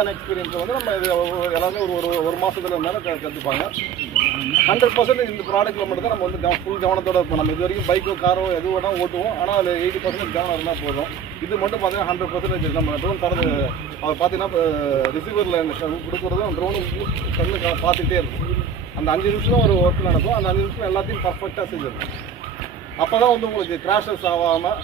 On experience வந்து நம்ம இது எல்லாமே ஒரு மாதத்துல இருந்தாலும் கற்றுப்பாங்க. 100% இந்த ப்ராடக்ட்டில் மட்டும் தான் நம்ம வந்து ஃபுல் கவனத்தோடு இருப்போம். நம்ம இது வரைக்கும் பைக்கோ காரோ எது வேணால் ஓட்டுவோம். ஆனால் அதில் 80% கவனம் இருந்தால் போதும். இது மட்டும் பார்த்தீங்கன்னா 100% நம்ம ட்ரோன் தரது அவர் பார்த்தீங்கன்னா ரிசீவரில் கொடுக்குறதும் ட்ரோனும் கண்ணு பார்த்துக்கிட்டே இருக்கும். அந்த 5 நிமிஷம் ஒரு ஒர்க்கில் நடக்கும். அந்த 5 நிமிஷம் எல்லாத்தையும் பர்ஃபெக்டாக செஞ்சிருக்கும். அப்போ தான் வந்து உங்களுக்கு கிராஷஸ் ஆகாமல்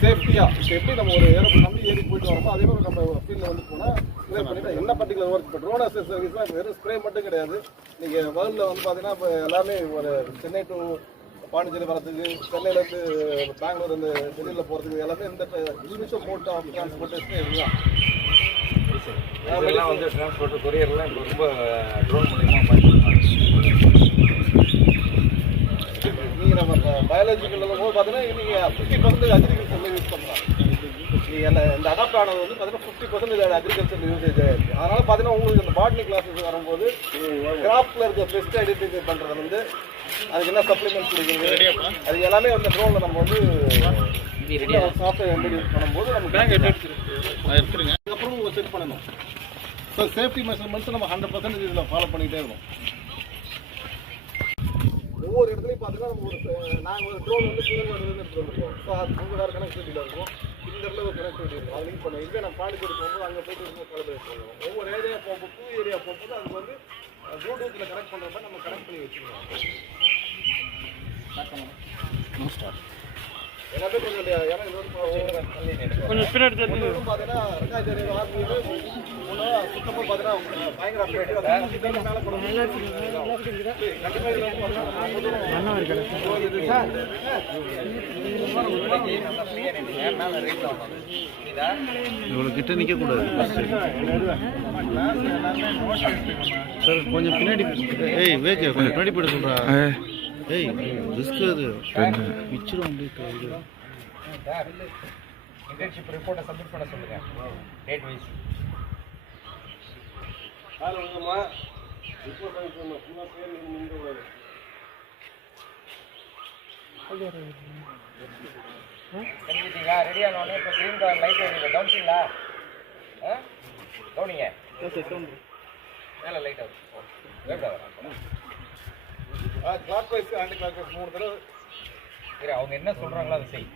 சேஃப்டியாக இப்போ எப்படி நம்ம ஒரு நம்பி ஏறி போயிட்டு வரோமோ அதே மாதிரி நம்ம ஃபீல்டில் வந்து போனால் ஸ்ப்ரே பண்ணிவிட்டு என்ன பர்டிகுலர் ஒர்க் இப்போ ட்ரோன் அசிஸ்ட் சர்வீஸ்லாம் வெறும் ஸ்ப்ரே மட்டும் கிடையாது. நீங்கள் வேர்ல்டில் வந்து பார்த்தீங்கன்னா இப்போ எல்லாமே ஒரு சென்னை டு பாண்டிச்சேரி வரதுக்கு, சென்னையிலேருந்து பெங்களூர்லேருந்து டெல்லியில் போகிறதுக்கு எல்லாமே இந்த இனிஷியல் மோட் ஆஃப் டிரான்ஸ்போர்ட்டேஷன் இதுதான். இதெல்லாம் வந்து டிரான்ஸ்போர்ட் கொரியர்லாம் இப்போ ரொம்ப ட்ரோன் மூலியமாக பண்ணிருக்காங்க. நீங்கள் நம்ம பயாலஜிக்கல் போது பார்த்தீங்கன்னா நீங்கள் 50% அக்ரிகல்ச்சரில் யூஸ் பண்ணலாம். நீங்கள் இந்த அடாப்ட் ஆனது வந்து பார்த்தீங்கன்னா 50% அக்ரிகல்ச்சர் யூசேஜ் ஆகிருக்கு. அதனால் பார்த்தீங்கன்னா உங்களுக்கு இந்த பாட்னி கிளாஸஸ் வரும்போது கிராப்பில் இருக்க பெஸ்ட் ஐடென்டிஃபை பண்ணுறது வந்து அதுக்கு என்ன சப்ளிமெண்ட்ஸ் கொடுக்குறது அது எல்லாமே அந்த ட்ரோனில் நம்ம வந்து சாஃப்ட்வேர் இன்ட்ரடியூஸ் பண்ணும்போது நம்ம அதுக்கப்புறம் உங்களை செக் பண்ணணும். ஸோ சேஃப்டி மெஷர்மெண்ட்ஸ் நம்ம 100% இதில் ஃபாலோ பண்ணிகிட்டே இருக்கணும். ஒவ்வொரு இடத்துலையும் பார்த்தீங்கன்னா நம்ம நாங்கள் ஒரு ட்ரோன் வந்து புதுநகர்லேருந்து எடுத்துகிட்டு வந்துருக்கோம். ஸோ அது உங்கள் வேறு கனெக்டிவிட்டியில் இருக்கும். இந்த இடத்துல ஒரு கனெக்டிவிட்டி இருக்கும். அது லிங்க் பண்ணுவோம். இதே நம்ம பாண்டிச்சேரி போகும்போது அங்கே போய்ட்டு இருக்கும் காலிபிரேட் பண்ணுவோம். ஒவ்வொரு ஏரியா போகும்போது புது ஏரியா போகும்போது அதுக்கு வந்து ப்ளூடூத்தில் கனெக்ட் பண்ணுற மாதிரி நம்ம கனெக்ட் பண்ணி வச்சுக்கணும். எல்லாமே கொஞ்சம் ஏன்னா இது கொஞ்சம் ஸ்பீட் எடுத்து பார்த்தீங்கன்னா 2006 சுத்தமாக பார்த்தீங்கன்னா பயங்கர அப்டேட் மேலே இவ்வளோ கிட்ட நிற்கக்கூடாது சார். கொஞ்சம் பின்னாடி வேக்க கொஞ்சம் பின்னாடி போய்ட்டு சொல்கிறா. ஏய் ரிஸ்க் அது மிச்சிடும் அப்படியே. இன்டர்ன்ஷிப் ரிப்போர்ட்டை சப்மிட் பண்ண சொல்லுங்கள் டேட் வைஸ். தெரிஞ்சுட்டீங்களா? ரெடி ஆனோடனே இப்போ க்ரீன் கலர் லைட் வருது கவனிச்சிங்களா? கவனிங்க மேலே லைட் ஆகுது. வேப்டா வரேன் clockwise anticlockwise 3 தடவை சரி அவங்க என்ன சொல்கிறாங்களோ அதை செய்.